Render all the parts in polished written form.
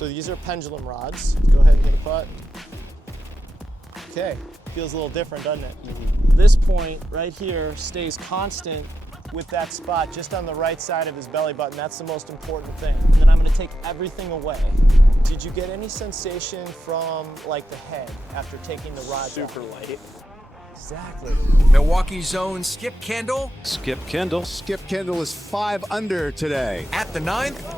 So these are pendulum rods. Go ahead and hit a putt. Okay, feels a little different, doesn't it? This point right here stays constant with that spot just on the right side of his belly button. That's the most important thing. And then I'm gonna take everything away. Did you get any sensation from like the head after taking the rods off? Super light. Exactly. Milwaukee's own Skip Kendall Skip Kendall. Skip Kendall is 5 under today. at the 9th.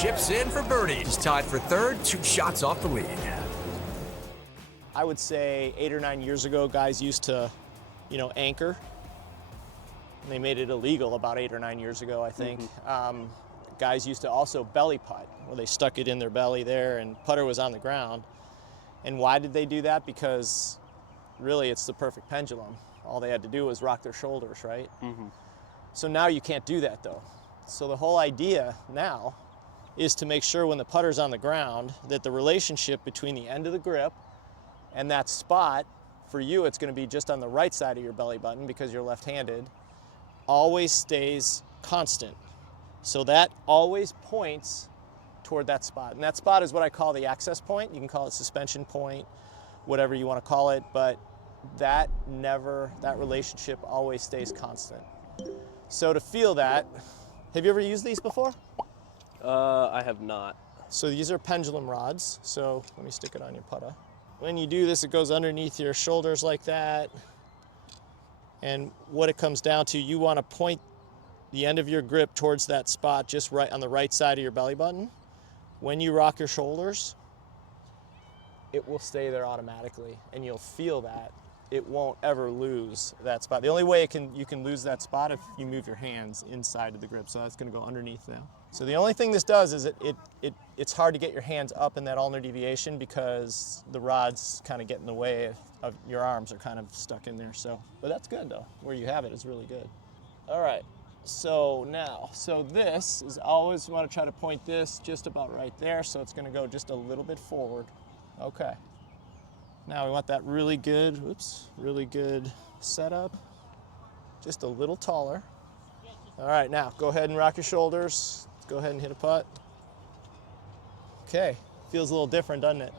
Chips in for birdie. He's tied for 3rd, 2 shots off the lead. I would say 8 or 9 years ago, guys used to, anchor. And they made it illegal about 8 or 9 years ago, I think. Guys used to also belly putt, where they stuck it in their belly there and putter was on the ground. And why did they do that? Because really it's the perfect pendulum. All they had to do was rock their shoulders, right? So now you can't do that though. So the whole idea now is to make sure when the putter's on the ground that the relationship between the end of the grip and that spot, for you it's going to be just on the right side of your belly button because you're left-handed, always stays constant. So that always points toward that spot. And that spot is what I call the access point. You can call it suspension point, whatever you want to call it, but that relationship always stays constant. So to feel that, have you ever used these before? I have not. So these are pendulum rods. So let me stick it on your putter. When you do this, it goes underneath your shoulders like that. And what it comes down to, you want to point the end of your grip towards that spot just right on the right side of your belly button. When you rock your shoulders, it will stay there automatically and you'll feel that. It won't ever lose that spot. The only way you can lose that spot if you move your hands inside of the grip. So that's going to go underneath now. So the only thing this does is it's hard to get your hands up in that ulnar deviation because the rods kind of get in the way of your arms are kind of stuck in there. So, but that's good though. Where you have it is really good. All right. So this is always, you want to try to point this just about right there. So it's going to go just a little bit forward. Okay. Now we want that really good setup. Just a little taller. All right, now go ahead and rock your shoulders. Let's go ahead and hit a putt. Okay, feels a little different, doesn't it?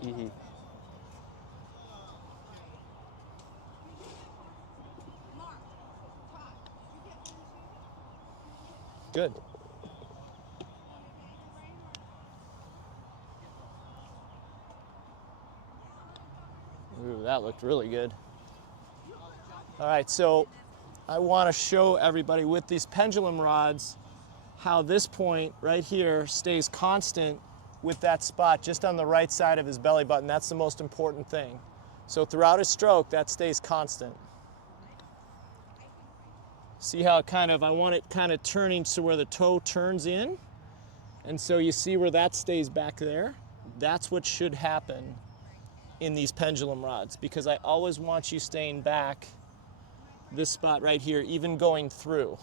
Good. Ooh, that looked really good. All right, so I want to show everybody with these pendulum rods how this point right here stays constant with that spot just on the right side of his belly button. That's the most important thing. So throughout his stroke, that stays constant. See how I want it kind of turning to where the toe turns in. And so you see where that stays back there? That's what should happen in these pendulum rods, because I always want you staying back this spot right here, even going through.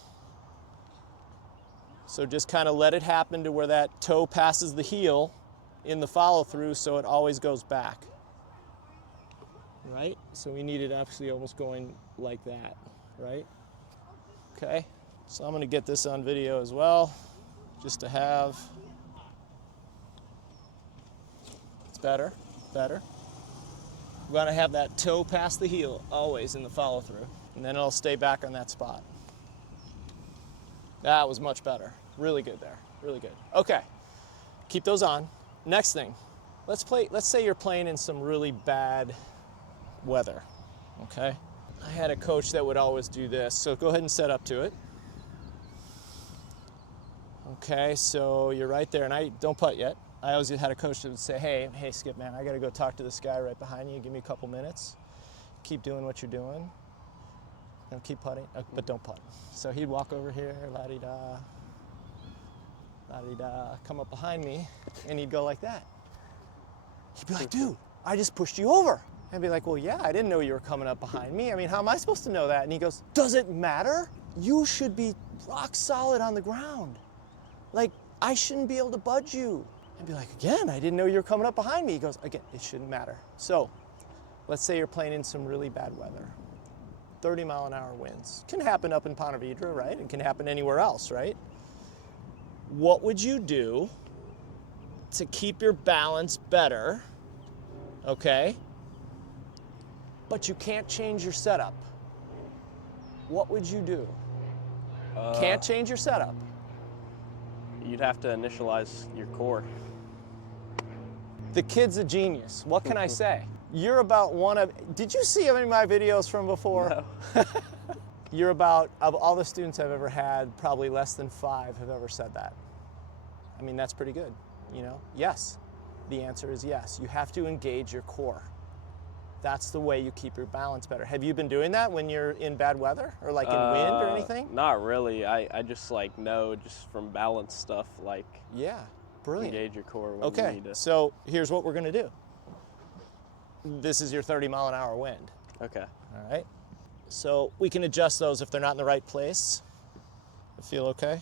So just kind of let it happen to where that toe passes the heel in the follow through, so it always goes back. Right? So we need it actually almost going like that, right? Okay, so I'm gonna get this on video as well, just to have. It's better. We want to have that toe past the heel always in the follow through, and then it'll stay back on that spot. That was much better. Really good there, really good. Okay, keep those on. Next thing, let's say you're playing in some really bad weather, okay? I had a coach that would always do this, so go ahead and set up to it. Okay, so you're right there, and I don't putt yet. I always had a coach that would say, hey Skip, man, I gotta go talk to this guy right behind you. Give me a couple minutes. Keep doing what you're doing. Keep putting, but don't putt. So he'd walk over here, la-di-da, la-di-da, come up behind me, and he'd go like that. He'd be like, dude, I just pushed you over. I'd be like, well, yeah, I didn't know you were coming up behind me. I mean, how am I supposed to know that? And he goes, does it matter? You should be rock solid on the ground. Like, I shouldn't be able to budge you. I'd be like, again, I didn't know you were coming up behind me. He goes, again, it shouldn't matter. So let's say you're playing in some really bad weather. 30-mile-an-hour winds. Can happen up in Ponte Vedra, right? It can happen anywhere else, right? what would you do to keep your balance better, okay? But you can't change your setup. What would you do? Can't change your setup. You'd have to initialize your core. The kid's a genius. What can I say? You're about one of, did you see any of my videos from before? No. You're about, of all the students I've ever had, probably less than 5 have ever said that. I mean, that's pretty good, you know? Yes, the answer is yes. You have to engage your core. That's the way you keep your balance better. Have you been doing that when you're in bad weather or like in wind or anything? Not really. I just like know just from balance stuff, like Yeah, brilliant. engage your core when you Okay, need to. so here's what we're gonna do. This is your 30-mile-an-hour wind, Okay. all right? So we can adjust those if they're not in the right place. I feel okay?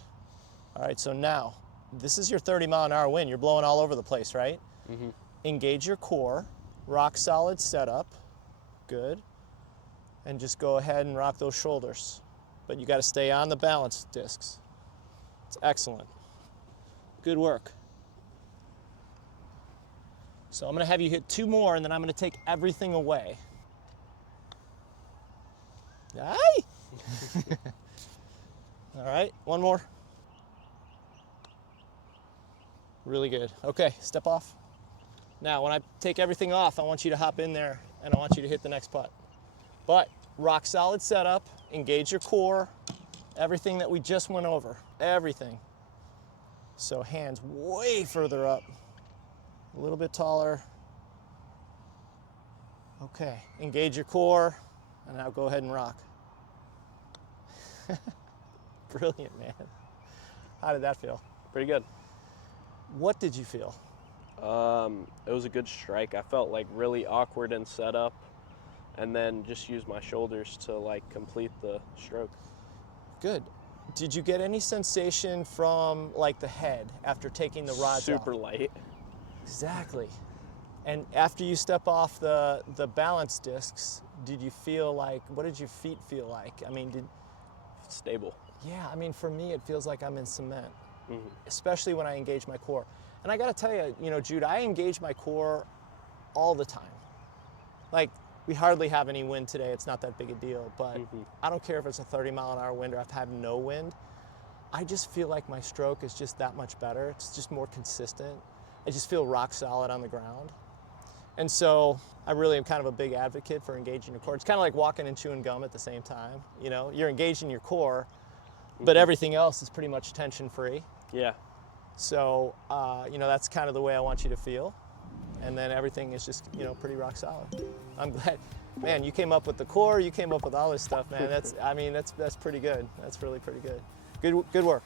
All right, so now, this is your 30-mile-an-hour wind. You're blowing all over the place, right? Mm-hmm. Engage your core, rock solid setup, good. And just go ahead and rock those shoulders. But you gotta stay on the balance discs. It's excellent. Good work. So I'm gonna have you hit 2 more and then I'm gonna take everything away. Aye! All right, 1 more. Really good. Okay, step off. Now, when I take everything off, I want you to hop in there and I want you to hit the next putt. But rock solid setup, engage your core, everything that we just went over, everything. So hands way further up, a little bit taller. Okay, engage your core, and now go ahead and rock. Brilliant, man. How did that feel? Pretty good. What did you feel? It was a good strike. I felt like really awkward in setup, and then just used my shoulders to like complete the stroke. Good. Did you get any sensation from like the head after taking the rods off? Super light. Exactly. And after you step off the balance discs, did you feel like, what did your feet feel like? I mean, Stable. yeah, I mean, for me, it feels like I'm in cement, Mm-hmm. especially when I engage my core. And I gotta tell you, you know, Jude, I engage my core all the time. Like, we hardly have any wind today. It's not that big a deal, but I don't care if it's a 30-mile-an-hour wind or I've had no wind. I just feel like my stroke is just that much better. It's just more consistent. I just feel rock solid on the ground. And so I really am kind of a big advocate for engaging your core. It's kind of like walking and chewing gum at the same time. You know, you're engaging your core, but everything else is pretty much tension-free. Yeah. So, you know, that's kind of the way I want you to feel. And then everything is just, you know, pretty rock solid. I'm glad, man, you came up with the core, you came up with all this stuff, man. That's, I mean, that's pretty good. That's really pretty good. Good work.